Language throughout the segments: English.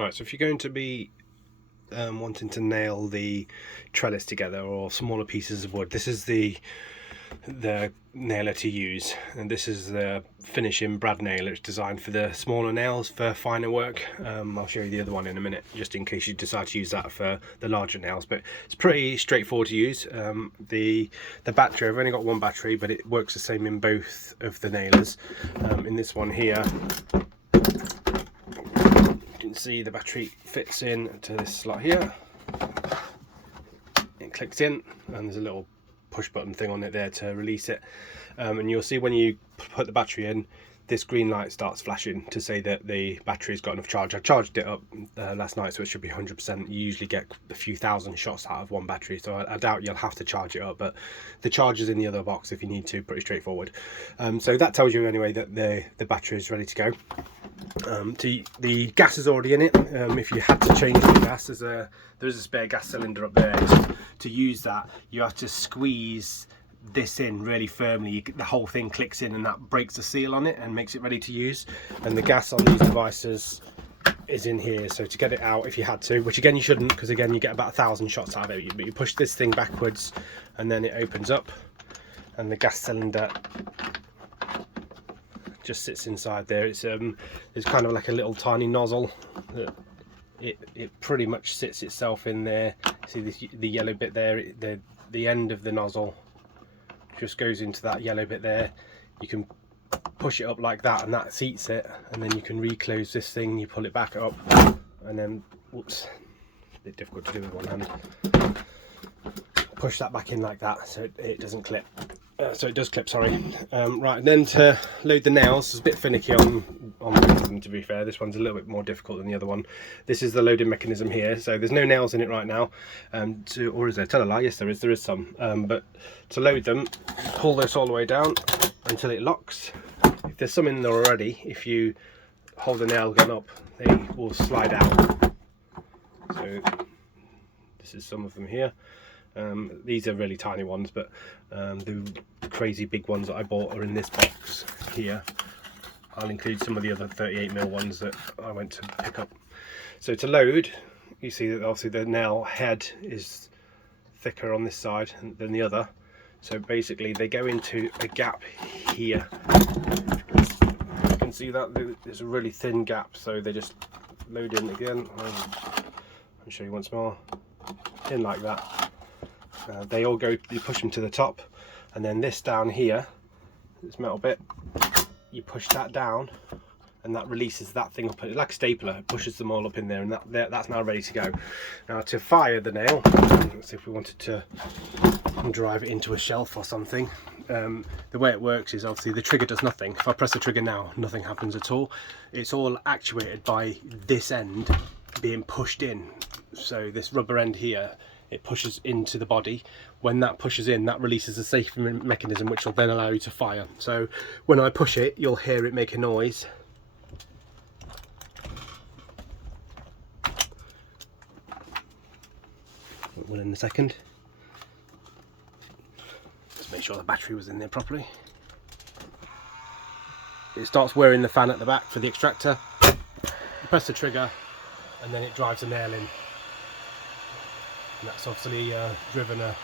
Right, so if you're going to be wanting to nail the trellis together or smaller pieces of wood, this is the nailer to use, and this is the finishing brad nailer. It's designed for the smaller nails for finer work. I'll show you the other one in a minute, just in case you decide to use that for the larger nails, but it's pretty straightforward to use. The battery, I've only got one battery, but it works the same in both of the nailers. In this one here, you can see the battery fits in to this slot here. It clicks in, and there's a little push button thing on it there to release it, and you'll see when you put the battery in, this green light starts flashing to say that the battery's got enough charge. I charged it up last night, so it should be 100%. You usually get a few thousand shots out of one battery, so I doubt you'll have to charge it up, but the charge is in the other box if you need to. Pretty straightforward. So that tells you anyway that the battery is ready to go. The gas is already in it. If you had to change the gas, there's a spare gas cylinder up there. To use that, you have to squeeze this in really firmly. The whole thing clicks in, and that breaks the seal on it and makes it ready to use. And the gas on these devices is in here, so to get it out, if you had to, which again you shouldn't, because again you get about 1,000 shots out of it, but you push this thing backwards and then it opens up, and the gas cylinder just sits inside there. It's kind of like a little tiny nozzle that it pretty much sits itself in there. See the yellow bit there, the end of the nozzle just goes into that yellow bit there. You can push it up like that, and that seats it, and then you can reclose this thing. You pull it back up, and then, whoops, a bit difficult to do with one hand, push that back in like that so it doesn't clip. So it does clip, sorry. Right, and then to load the nails, it's a bit finicky on them, to be fair. This one's a little bit more difficult than the other one. This is the loading mechanism here, so there's no nails in it right now. Or is there? Tell a lie, yes there is some. But to load them, pull this all the way down until it locks. If there's some in there already, if you hold the nail gun up, they will slide out. So this is some of them here. These are really tiny ones, but the crazy big ones that I bought are in this box here. I'll include some of the other 38mm ones that I went to pick up. So to load, you see that obviously the nail head is thicker on this side than the other. So basically they go into a gap here. You can see that there's a really thin gap, so they just load in again. I'll show you once more. In like that. They all go, you push them to the top, and then this down here, this metal bit, you push that down, and that releases that thing up. It's like a stapler, it pushes them all up in there, and that's now ready to go. Now to fire the nail, let's see if we wanted to drive it into a shelf or something. The way it works is obviously the trigger does nothing. If I press the trigger now, nothing happens at all. It's all actuated by this end being pushed in. So this rubber end here, it pushes into the body. When that pushes in, that releases a safety mechanism which will then allow you to fire. So when I push it, you'll hear it make a noise. One in a second. Just make sure the battery was in there properly. It starts whirring the fan at the back for the extractor. You press the trigger, and then it drives the nail in. And that's obviously driven a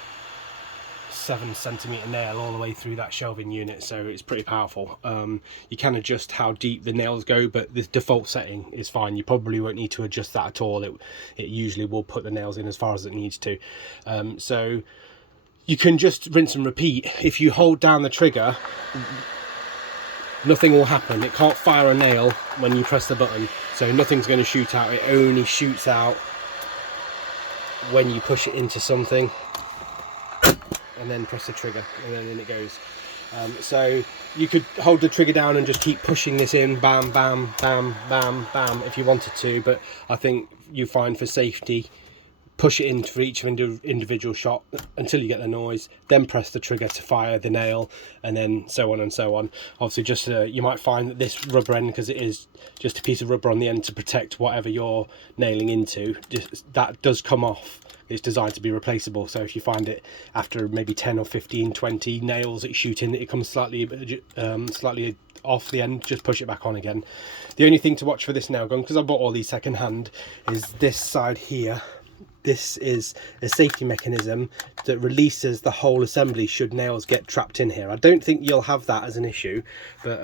7cm nail all the way through that shelving unit, so it's pretty powerful. You can adjust how deep the nails go, but the default setting is fine. You probably won't need to adjust that at all. It usually will put the nails in as far as it needs to. So you can just rinse and repeat. If you hold down the trigger, nothing will happen. It can't fire a nail when you press the button, so nothing's going to shoot out. It only shoots out when you push it into something and then press the trigger, and then in it goes. So you could hold the trigger down and just keep pushing this in, bam bam bam bam bam, if you wanted to, but I think you find for safety, push it in for each individual shot until you get the noise, then press the trigger to fire the nail, and then so on and so on. Obviously just you might find that this rubber end, because it is just a piece of rubber on the end to protect whatever you're nailing into, that does come off it's designed to be replaceable. So if you find it after maybe 10 or 15, 20 nails that you shoot in, it comes slightly off the end, just push it back on again. The only thing to watch for this nail gun, because I bought all these second hand, is this side here. This is a safety mechanism that releases the whole assembly should nails get trapped in here. I don't think you'll have that as an issue, but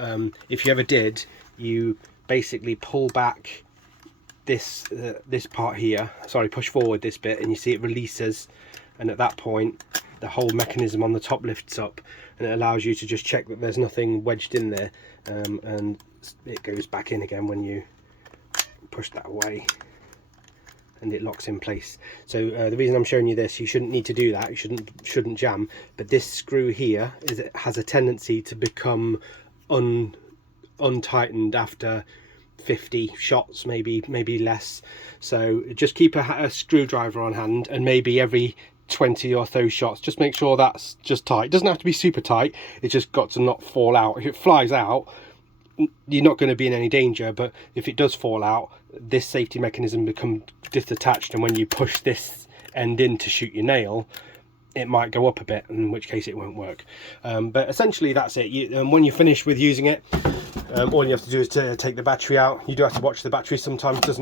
if you ever did, you basically pull back this this part here, sorry, push forward this bit, and you see it releases, and at that point the whole mechanism on the top lifts up, and it allows you to just check that there's nothing wedged in there, and it goes back in again when you push that away, and it locks in place. So the reason I'm showing you this, you shouldn't need to do that, you shouldn't jam, but this screw here it has a tendency to become untightened after 50 shots, maybe less. So just keep a screwdriver on hand, and maybe every 20 or so shots just make sure that's just tight. It doesn't have to be super tight, it's just got to not fall out. If it flies out, you're not going to be in any danger, but if it does fall out, this safety mechanism becomes disattached, and when you push this end in to shoot your nail, it might go up a bit, in which case it won't work. But essentially that's it. When you're finished with using it, all you have to do is to take the battery out. You do have to watch the battery. Sometimes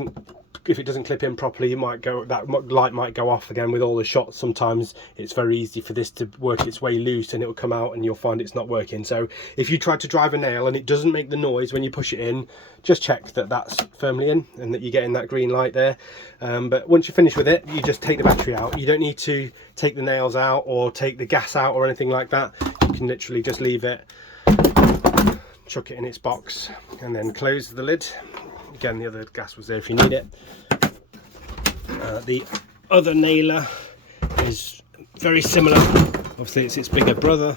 if it doesn't clip in properly, that light might go off again with all the shots. Sometimes it's very easy for this to work its way loose, and it will come out and you'll find it's not working. So if you try to drive a nail and it doesn't make the noise when you push it in, just check that that's firmly in and that you're getting that green light there. But once you're finished with it, you just take the battery out. You don't need to take the nails out or take the gas out or anything like that. You can literally just leave it, chuck it in its box, and then close the lid. Again, the other gas was there if you need it. The other nailer is very similar. Obviously it's its bigger brother,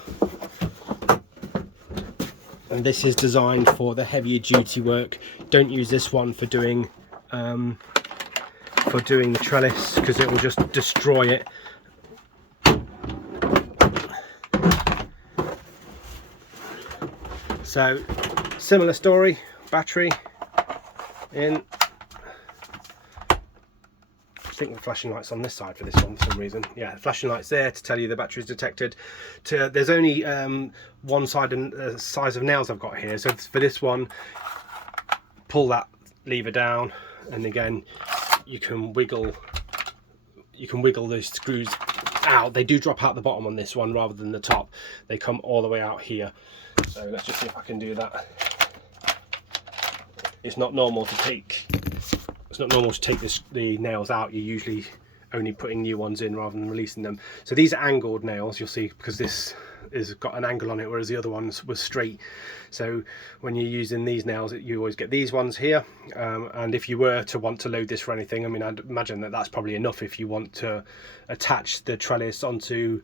and this is designed for the heavier duty work. Don't use this one for doing the trellis, because it will just destroy it. So similar story, battery in. I think the flashing light's on this side for this one for some reason. Yeah, the flashing light's there to tell you the battery's detected. There's only one side and size of nails I've got here, so for this one, pull that lever down, and again you can wiggle those screws out. They do drop out the bottom on this one rather than the top. They come all the way out here. So let's just see if I can do that. It's not normal to take the nails out. You're usually only putting new ones in rather than releasing them. So these are angled nails, you'll see, because this has got an angle on it, whereas the other ones was straight. So when you're using these nails, you always get these ones here, and if you were to want to load this for anything, I mean, I'd imagine that that's probably enough if you want to attach the trellis onto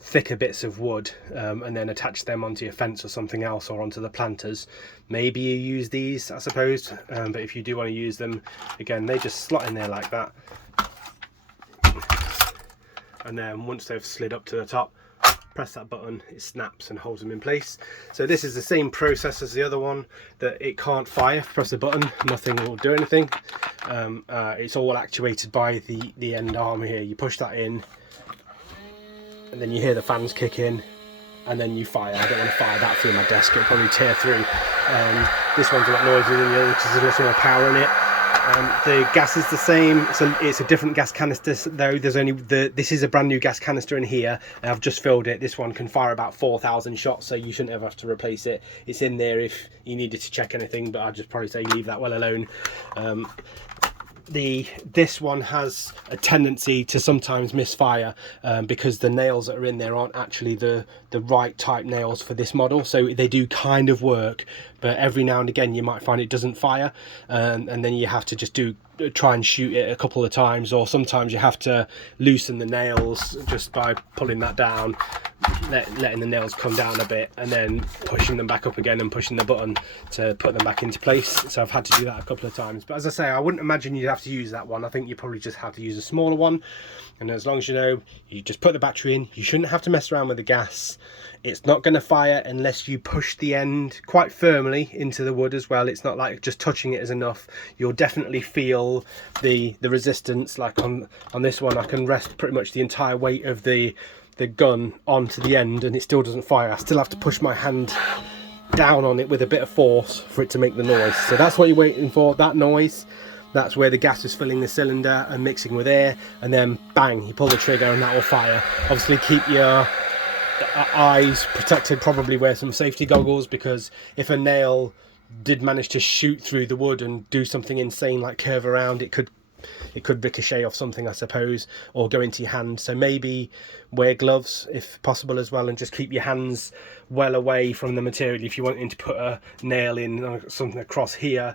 thicker bits of wood, and then attach them onto your fence or something else, or onto the planters. Maybe you use these, I suppose, but if you do want to use them, again, they just slot in there like that, and then once they've slid up to the top, press that button, it snaps and holds them in place. So this is the same process as the other one, that it can't fire. Press the button, nothing will do anything. It's all actuated by the end arm here. You push that in, and then you hear the fans kick in, and then you fire. I don't want to fire that through my desk, it'll probably tear through. This one's a lot noisier than the other, because there's a lot more power in it. The gas is the same, so it's a different gas canister though. There's only this is a brand new gas canister in here, and I've just filled it. This one can fire about 4,000 shots, so you shouldn't ever have to replace it. It's in there if you needed to check anything, but I'd just probably say leave that well alone. This one has a tendency to sometimes misfire, because the nails that are in there aren't actually the right type nails for this model. So they do kind of work, but every now and again you might find it doesn't fire, and then you have to just try and shoot it a couple of times, or sometimes you have to loosen the nails just by pulling that down, letting the nails come down a bit, and then pushing them back up again and pushing the button to put them back into place. So I've had to do that a couple of times, but as I say, I wouldn't imagine you'd have to use that one. I think you probably just have to use a smaller one, and as long as you know, you just put the battery in. You shouldn't have to mess around with the gas. It's not going to fire unless you push the end quite firmly firmly into the wood as well. It's not like just touching it is enough. You'll definitely feel the resistance. Like on this one, I can rest pretty much the entire weight of the gun onto the end and it still doesn't fire. I still have to push my hand down on it with a bit of force for it to make the noise. So that's what you're waiting for, that noise. That's where the gas is filling the cylinder and mixing with air, and then bang, you pull the trigger and that will fire. Obviously keep your eyes protected, probably wear some safety goggles, because if a nail did manage to shoot through the wood and do something insane like curve around, it could ricochet off something, I suppose, or go into your hand. So maybe wear gloves if possible as well, and just keep your hands well away from the material. If you're wanting to put a nail in something across here,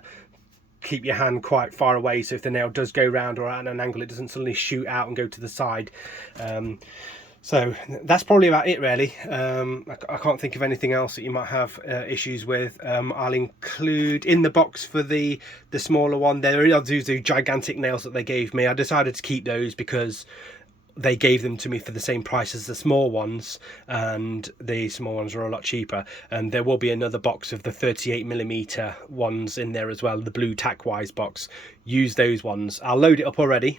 keep your hand quite far away, so if the nail does go round or at an angle, it doesn't suddenly shoot out and go to the side. So that's probably about it, really. I can't think of anything else that you might have issues with. I'll include in the box for the smaller one, there are those gigantic nails that they gave me. I decided to keep those because they gave them to me for the same price as the small ones, and the small ones are a lot cheaper. And there will be another box of the 38mm ones in there as well, the blue Tackwise box. Use those ones. I'll load it up already,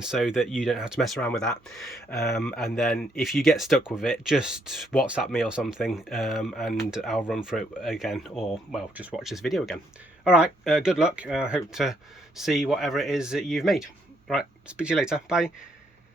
so that you don't have to mess around with that. And then if you get stuck with it, just WhatsApp me or something, and I'll run through it again, or well, just watch this video again. All right, good luck. I hope to see whatever it is that you've made. Right, speak to you later. Bye.